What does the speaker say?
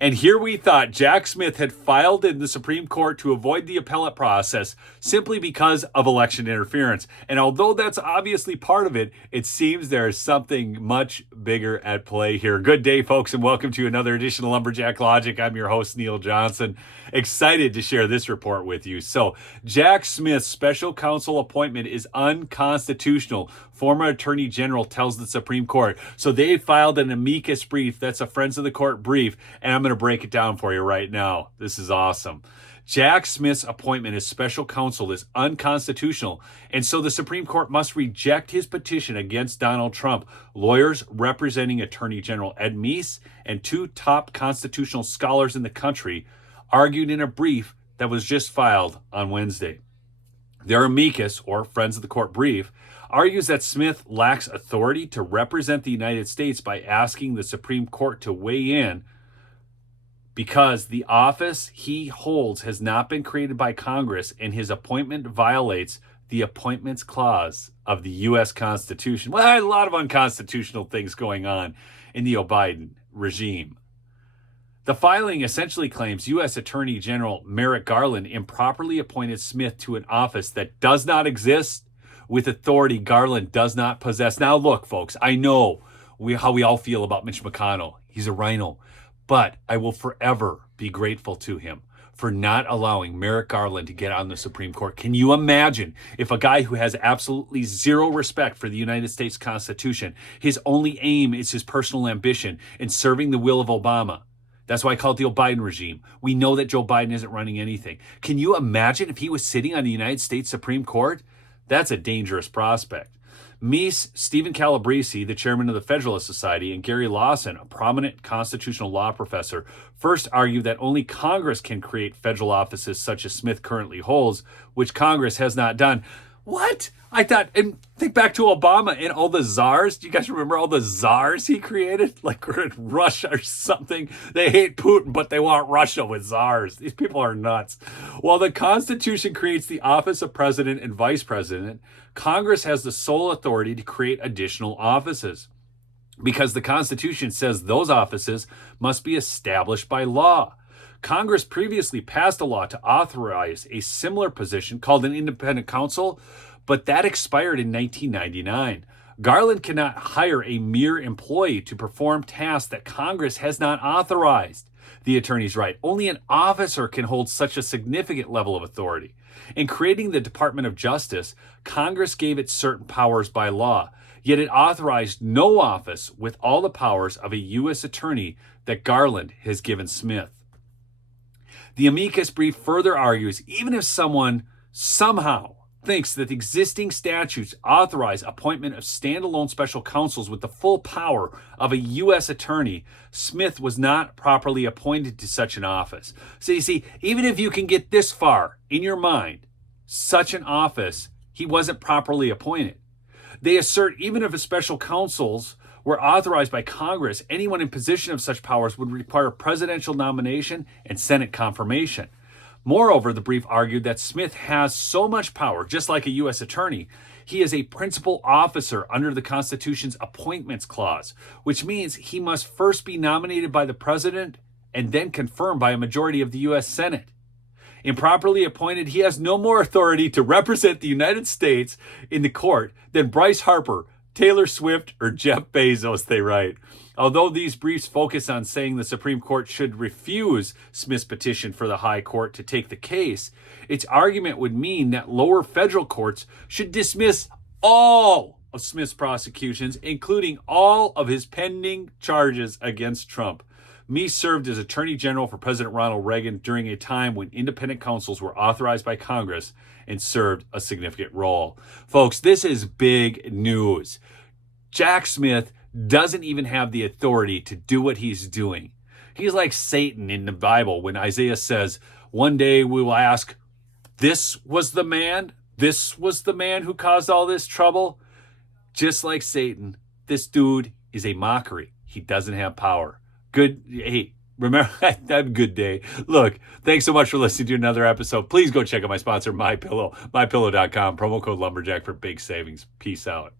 And here we thought Jack Smith had filed in the Supreme Court to avoid the appellate process simply because of election interference. And although that's obviously part of it, it seems there is something much bigger at play here. Good day, folks, and welcome to another edition of Lumberjack Logic. I'm your host, Neil Johnson. Excited to share this report with you. So, Jack Smith's special counsel appointment is unconstitutional. Former Attorney General tells the Supreme Court. So they filed an amicus brief. That's a Friends of the Court brief. And I'm going to break it down for you right now. This is awesome. Jack Smith's appointment as special counsel is unconstitutional, and so the Supreme Court must reject his petition against Donald Trump. Lawyers representing Attorney General Ed Meese and two top constitutional scholars in the country argued in a brief that was just filed on Wednesday. Their amicus, or Friends of the Court brief, argues that Smith lacks authority to represent the United States by asking the Supreme Court to weigh in because the office he holds has not been created by Congress and his appointment violates the Appointments Clause of the U.S. Constitution. Well, a lot of unconstitutional things going on in the Biden regime. The filing essentially claims U.S. Attorney General Merrick Garland improperly appointed Smith to an office that does not exist with authority Garland does not possess. Now, look, folks, I know how we all feel about Mitch McConnell. He's a rhino. But I will forever be grateful to him for not allowing Merrick Garland to get on the Supreme Court. Can you imagine if a guy who has absolutely zero respect for the United States Constitution, his only aim is his personal ambition in serving the will of Obama? That's why I call it the Biden regime. We know that Joe Biden isn't running anything. Can you imagine if he was sitting on the United States Supreme Court? That's a dangerous prospect. Meese, Stephen Calabrese, the chairman of the Federalist Society, and Gary Lawson, a prominent constitutional law professor, first argued that only Congress can create federal offices such as Smith currently holds, which Congress has not done. What? I thought, and think back to Obama and all the czars. Do you guys remember all the czars he created? Like we're in Russia or something. They hate Putin, but they want Russia with czars. These people are nuts. While the Constitution creates the office of president and vice president, Congress has the sole authority to create additional offices because the Constitution says those offices must be established by law. Congress previously passed a law to authorize a similar position called an independent counsel, but that expired in 1999. Garland cannot hire a mere employee to perform tasks that Congress has not authorized. The attorney's right. Only an officer can hold such a significant level of authority. In creating the Department of Justice, Congress gave it certain powers by law, yet it authorized no office with all the powers of a U.S. attorney that Garland has given Smith. The amicus brief further argues even if someone somehow thinks that the existing statutes authorize appointment of standalone special counsels with the full power of a U.S. attorney, Smith was not properly appointed to such an office. So you see, even if you can get this far in your mind, such an office, he wasn't properly appointed. They assert even if a special counsels were authorized by Congress, anyone in possession of such powers would require presidential nomination and Senate confirmation. Moreover, the brief argued that Smith has so much power, just like a U.S. attorney, he is a principal officer under the Constitution's Appointments Clause, which means he must first be nominated by the president and then confirmed by a majority of the U.S. Senate. Improperly appointed, he has no more authority to represent the United States in the court than Bryce Harper, Taylor Swift, or Jeff Bezos, they write. Although these briefs focus on saying the Supreme Court should refuse Smith's petition for the high court to take the case, its argument would mean that lower federal courts should dismiss all of Smith's prosecutions, including all of his pending charges against Trump. Meese served as Attorney General for President Ronald Reagan during a time when independent counsels were authorized by Congress and served a significant role. Folks, this is big news. Jack Smith doesn't even have the authority to do what he's doing. He's like Satan in the Bible when Isaiah says, one day we will ask, this was the man who caused all this trouble. Just like Satan, this dude is a mockery. He doesn't have power. Remember, have a good day. Look, thanks so much for listening to another episode. Please go check out my sponsor, MyPillow, MyPillow.com. Promo code Lumberjack for big savings. Peace out.